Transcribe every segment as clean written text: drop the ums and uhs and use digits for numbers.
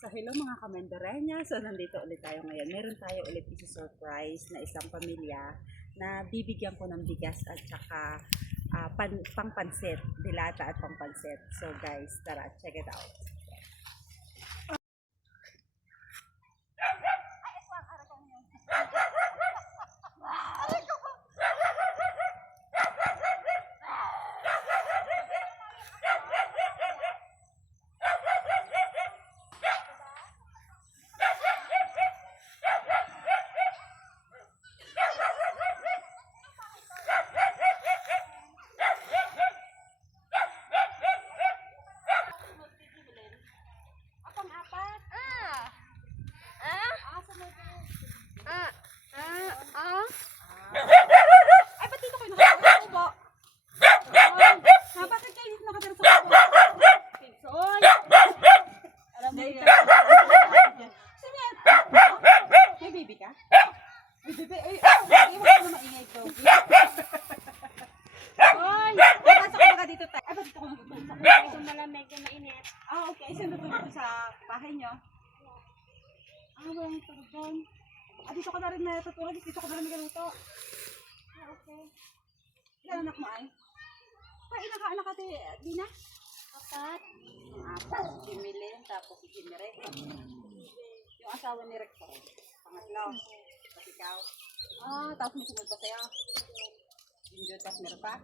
So hello mga kamenderenya, so nandito ulit tayo ngayon. Meron tayo ulit isi-surprise na isang pamilya na bibigyan ko ng bigas at saka pangpansit, dilata at pangpansit. So guys, tara, check it out. May baby ka? May baby? Ay, iwan ko na maingay ko. Oy! Pasok ka ba dito tayo? Ay, ba't dito ko natutulog? Ito malamig na mainit. Okay. Ay, saan natulog sa bahay niyo? Walang tulog doon. Dito ka na rin natutulog. Dito ka na rin nagaluto. Okay. Ilan anak mo ay? Ilang ka-anak ka, Dina? 4. Apat. Si Milene, tapos si Jimerek. Yung asawa ni Rex. Pangatlo. Tapos ikaw. Tapos may sunod pa sa'yo. Jinjo, tapos meron pa.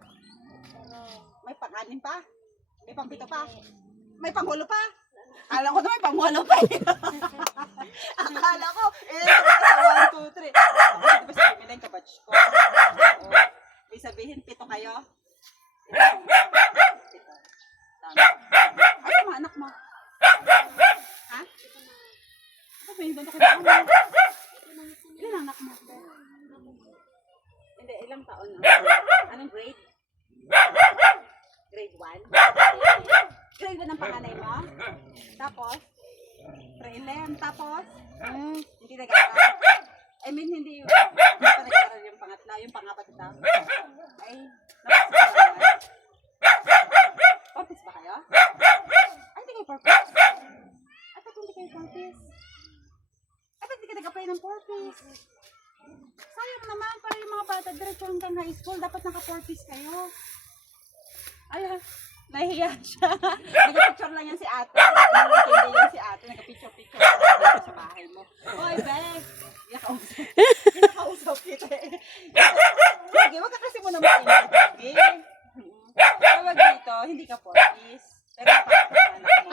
May pang-anim pa. May pang-pito pa. May pang-hulo pa. Alam ko na may pang-hulo pa. Akala ko, 1, 2, 3. Ako, diba si Milene, kabatch ko. May sabihin, 7 kayo. 7. Ay, mga anak mo. Ha? Ay, may doon ako na. Ilan anak mo? Hindi, ilang taon na? Anong grade? Grade 1? Grade 1 ang panganay mo? Tapos? Prelim? Tapos? Hindi nag-aaral? I mean, hindi pa nag-aaral yung pangatla, yung pangapat ito? Ay, napasok. Purpose ba kayo? Ay, hindi kayo purpose? Ay, ba't hindi kayo purpose? Ay, ba't hindi ka nag-apply ng purpose? Sayang naman, para yung mga bata diretso hanggang high school, dapat naka-purpose kayo. Ay, nahihiya siya. Nag-picture lang yan si ate. Hindi yan si ate, nag-picture-picture lang sa bahay mo. Oy, Bek! Nakausap kita eh. Sige, wag ka kasi muna maingay. Sige. Tawag dito, hindi ka purpose. Pero napasok ng anak mo.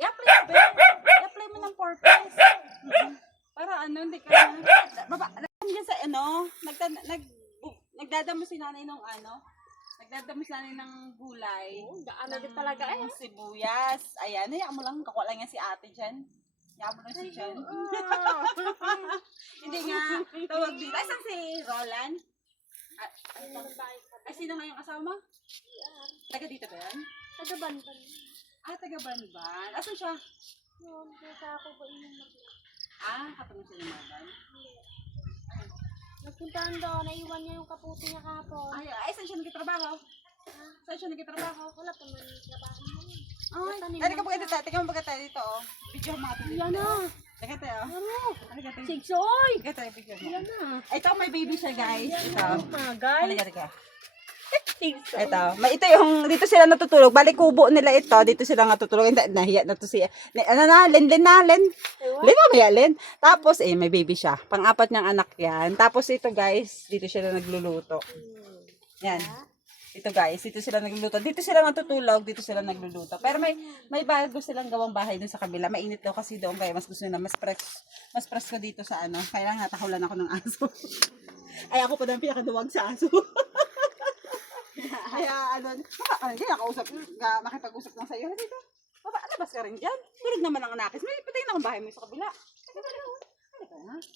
I-apply mo, Bek. I-apply mo ng purpose. Para ano, hindi ka nandiyan sa ano, nagdadamo si nanay ng ano, nagdadamo si nanay ng gulay. Ano din talaga eh. Sibuyas. Ayan, hayaan mo lang, kakuha lang yan si ate dyan. Hayaan mo lang si Jan. Hindi nga, tawag dito. Ay, saan si Roland? Ay, sino nga yung asawa mo? Taga dito ba yan? Taga-Banban. Taga Banban. Asan siya? Yun, kaya ako ba yung Katulong siya ng Banban. nagpuntahan doon, naiwan niya yung kaputi niya kahapon. Ay, saan siya nagtatrabaho? Saan siya nagtatrabaho? Wala pa man yung trabaho mo. Ay, tari ka pagkita tayo. Tingnan mo pagkita tayo dito, oh. Video mo mga dito. Yan na. Teka tayo. Ano? Halika tayo. Sigsoy! Teka tayo, video mo. Yan na. Ito, may baby siya, guys. Ito. Oh my God. Halika, teka. Sigsoy. Ito. Ito yung, dito sila natutulog. Balik kubo nila ito. Dito sila natutulog. Hindi, nahiya na to siya. Len. Len mo, maya, Len. Tapos, may baby siya. Pang-apat niyang anak yan. Tapos, ito, guys. Dito sila nagluluto. Yan. Ito guys, dito sila nagluluto. Dito sila natutulog, dito sila nagluluto. Pero may bago silang gawang bahay dun sa kabila. Mainit daw kasi doon kaya mas gusto nila mas fresh ko dito sa ano. Kaya nga natahulan ako ng aso. Ay ako pa na pinakaduwag sa aso. Kaya makipag-usap lang sa'yo. Dito. Baba, alabas ka rin dyan. Tulog naman ang anakis. May patayin akong bahay mo sa kabila.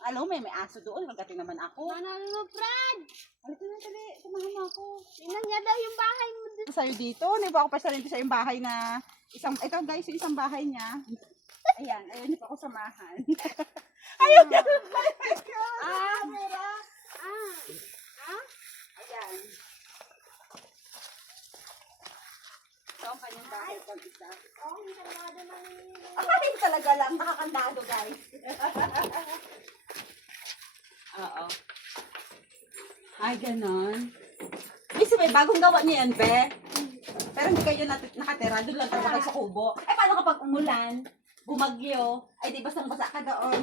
Alam mo, may aso doon. Magdating naman ako. Ano, Fred? Halika na, tali. Tumahan mo ako. Tingnan niya daw yung bahay mo dito. Sa'yo dito. Hindi pa ako pasalinti sa yung bahay na ito guys, yung isang bahay niya. Ayan, ayun niyo pa ako samahan. Ayun! Mira! Ayan. Ito ang kanyang bahay pag isa. Oo, hindi ka naman naman Ay! talaga lang nakakandado, guys. Oo. Ay, ganon. Kasi may bagong gawa niya yan, be. Pero hindi kayo nakatira. Doon lang talaga kayo sa kubo. Eh, paano kapag umulan, bumagyo, ay di basang-basa ka doon?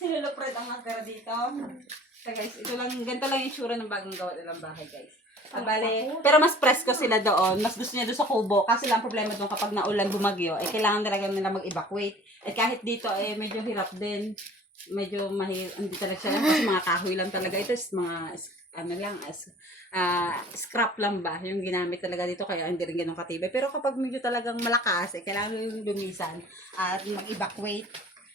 Si Lolo Fred ang natira dito. So guys, ito lang, ganito lang yung itsura ng bagong gawa nilang bahay, guys. Bale, pero mas presko sila doon. Mas gusto niya doon sa kubo. Kasi lang problema doon kapag naulan, bumagyo, eh kailangan talaga nila mag-evacuate. At kahit dito, eh medyo hirap din. Medyo hindi talaga siya lang kasi mga kahoy lang talaga. Ito is mga, scrap lang ba yung ginamit talaga dito. Kaya hindi rin ganun katibay. Pero kapag medyo talagang malakas, eh kailangan yung lumisan at mag-evacuate.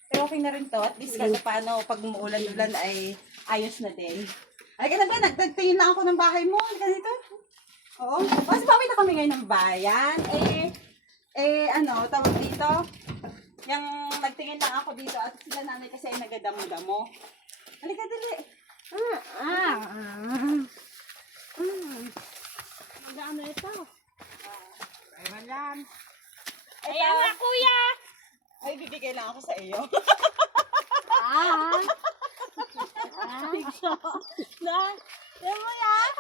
Pero okay na rin to. At least kahit paano, pag umuulan-ulan ay ayos na din. Ay, ganun ba? Nagtagtingin lang ako ng bahay mo. Ganito. Oo. Kasi bawi na kami ngayon ng bayan. Tawag dito. Yung nagtingin lang ako dito at sila nanay kasi ay nagadamo-damo. Halika, dali. Mag-ano ito? Ay, man yan. Ayan nga, kuya! Ay, bibigay lang ako sa iyo. Yan mo yan?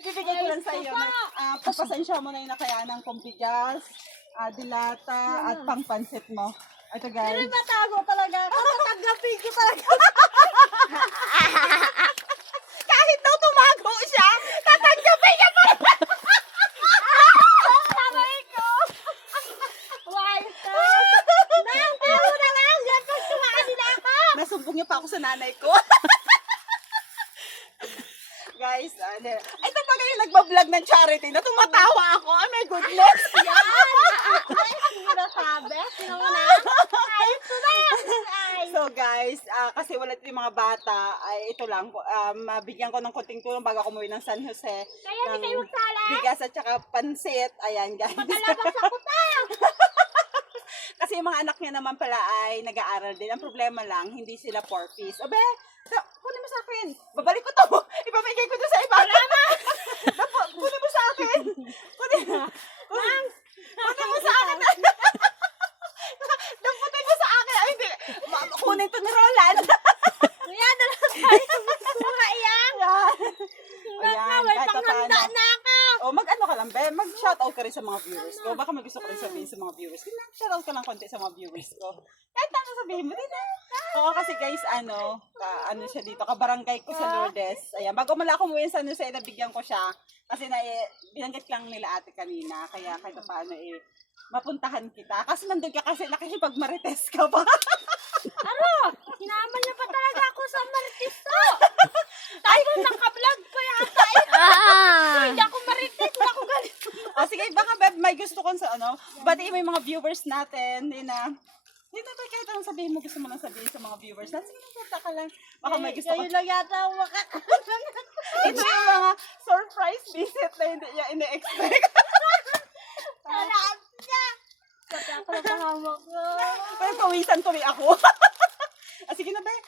Bibigay ko lang sa iyo. Pagpasensya mo na yung nakaya ng kumpigas, dilata, at pangpansit mo. Ito guys. Pero matago talaga ako. Tatanggapin ko talaga. Kahit daw tumago siya, tatanggapin niya pa. Sabay ko. Why ka? Nang, pero na lang. Yan pag tumakas na ako. Nasumbong niya pa ako sa nanay ko. Guys, ito pa kayo nagbablog ng charity na tumatawa ako. Oh my goodness. Yan. Ay, hindi na sabi. Sino mo na? Ay, ito na. Ay. So guys, kasi wala yung mga bata, ay ito lang, mabigyan ko ng konting tulong bago ako umuwi ng San Jose. Kaya ng di kayo magsala. bigas at saka pansit. Ayan guys. Magalabas ako tayo. Kasi yung mga anak niya naman pala ay nag-aaral din. Ang problema lang, hindi sila porfies. Obe, kunin mo sa akin. Babalik ko to. Ipamigay ko to sa iba. Kunin mo sa akin. Kunin mo sa akin. Damputin mo sa akin. Ay, hindi. Kunin to ni Roland. Kuya, dala tayo. Mga iyan. Ayan, May kahit pa panghanda paano. na ako. Mag-ano ka lang, be? Mag-shoutout ka rin sa mga viewers ko. Baka may gusto ko rin sabihin sa mga viewers ko. Shoutout ka lang konti sa mga viewers ko. Kahit ano sabihin mo, din na. Oo, kasi guys, ano siya dito, kabarangay ko sa Lourdes. Ayan, bago mala ako umuwi sa San Jose, nabigyan ko siya. Kasi binanggit lang nila ate kanina. Kaya kahit pa paano, mapuntahan kita. Kasi nandun ka kasi nakikipag-marites ka pa. Ano? Sinama niya pa talaga ako sa Maritisto. Tapos naka-vlog pa yata. Hindi ako marites. Hindi ako galit. O sige, baka Beb, may gusto kong batiin mo yung mga viewers natin. Hindi na kahit anong sabihin mo, gusto mo lang sabihin sa mga viewers natin. Sige, magkata ka lang. Baka may gusto ko. Kayo lang yata ang Ito yung mga surprise visit na hindi niya ine-expect. Sarap niya. Pati ako napahawak ko. Pero pawisan tuloy ako. Sige na, Beb.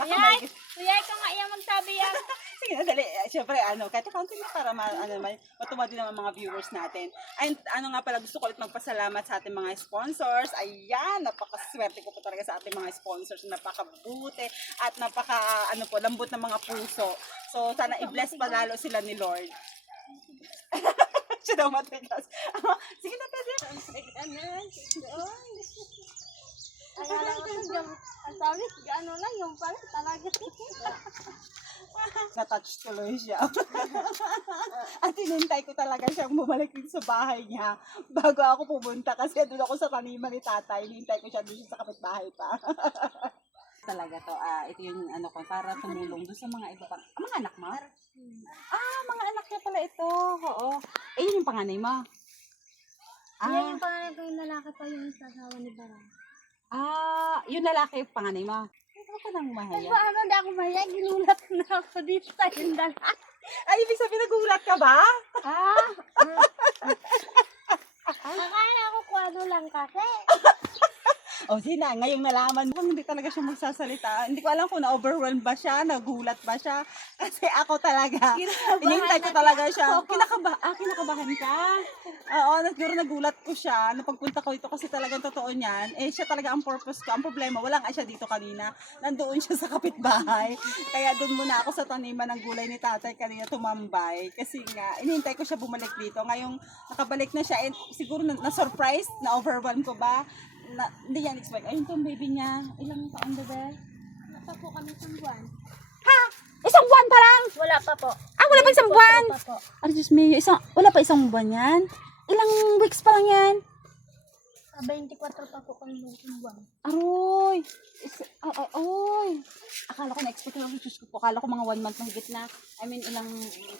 Baka may Kuya, ikaw nga iya magsabi yan. Sige na, dali. Siyempre, kahit konti na para matuwa din ang mga viewers natin. And nga pala, gusto ko ulit magpasalamat sa ating mga sponsors. Ayan, napakaswerte ko po talaga sa ating mga sponsors. Napakabuti at lambot ng mga puso. So, sana i-bless pa lalo sila ni Lord. Siya daw matigas. Sige na, pwede. Akala ko sa ang sabi, gaano lang yung pala talaga. Na-touch tuloy siya. At hinintay ko talaga siyang bumalik dito sa bahay niya bago ako pumunta kasi doon ako sa taniman ni tatay. Hinintay ko siya doon sa kapitbahay pa. Talaga to, ito yung para tumulong doon sa mga iba pang, mga anak mo? Mga anak niya pala ito. Oo. Yun yung panganay mo? Yan yung pangalan ko yung lalaki pa yung sasawa ni Barang. Yung lalaki yung panganay mo? Ano ka nang mahaya? Paano hindi ako mahiya? Ginulat na ako dito sa yung lalaki. Ibig sabihin nagulat ka ba? Akala ko kung ano lang kasi. Sina, ngayong nalaman mo, hindi talaga siya magsasalita. Hindi ko alam kung na-overwhelmed ba siya, nagulat ba siya. Kasi ako talaga, Kinakabahan inintay ko na talaga ako. siya. Kinakabahan ka? Oo, siguro nagulat ko siya nung pagpunta ko dito kasi talagang totoo niyan. Eh, siya talaga ang purpose ko. Ang problema, wala nga siya dito kanina. Nandoon siya sa kapitbahay. Kaya doon muna ako sa taniman ng gulay ni tatay kanina tumambay. Kasi nga, inintay ko siya bumalik dito. Ngayong nakabalik na siya, and siguro na-surprise, na-overwhelm ko ba? Hindi yan expect. Ayun tong baby niya. Ilang taon ba ba? Nasa po kami isang buwan. Ha? Isang buwan pa lang? Wala pa po. Ah, wala pa isang buwan? Wala pa po. Ay, Diyos me, wala pa isang buwan yan? Ilang weeks pa lang yan? 24 pa po kami isang buwan. Aroy! Oy! Akala ko na-expect ko lang, Diyos ko po. Akala ko mga 1 month mahigit na. I mean,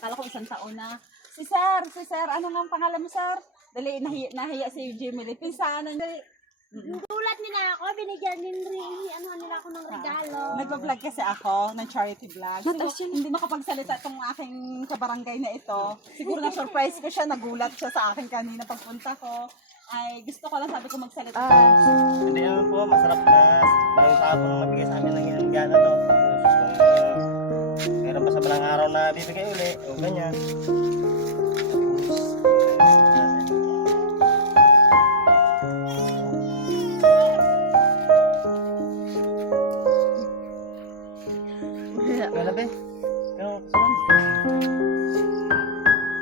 akala ko isang taon na. Si Sir, ano nga ang pangalan mo, Sir? Dali, nahiya si Jimmy Lee. Pinsa, ano, dali. Gulat nila ako, binigyan nila ako ng regalo. Nagpa-vlog kasi ako ng charity vlog. Siguro, hindi makapagsalita itong aking kabarangay na ito. Siguro na-surprise ko siya, nagulat siya sa akin kanina pagpunta ko. Ay, gusto ko lang sabi ko magsalita. Hindi naman po, masarap na bagong sabong nabigay sa amin ng ilang gana to. Tapos meron pa sa balang araw na bibigay uli, o ganyan. Kaya labi, pero kasalan.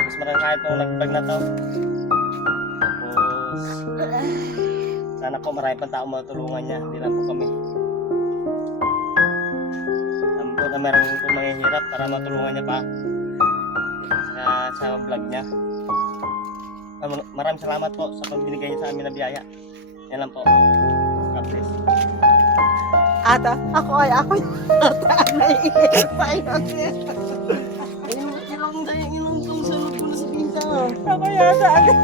Mas marang kahit nung nag-vlog na to. Tapos, sana po marami pang tao matulungan niya, hindi lang po kami. Alam po na meron po manghihirap para matulungan niya pa sa vlog niya. Maraming salamat po sa pagbinigay niya sa amin na biyaya. Yan lang po. God bless. Ata, ako yung ata ang naiiyak sa'yo. Ilang kung sunod ko na sa pinta. Ako yata agad.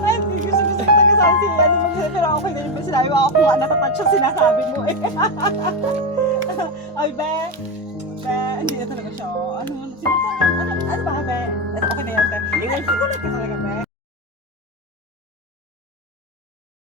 Ay, gusto ko tagasaan si ano magsabi. Pero okay na yun. Sinabi mo ako kung ano natatouch yung sinasabi mo eh. Ay, be. Hindi na talaga siya. Ano ba, be? Okay na yan, te. Ay, gulat ka talaga, be.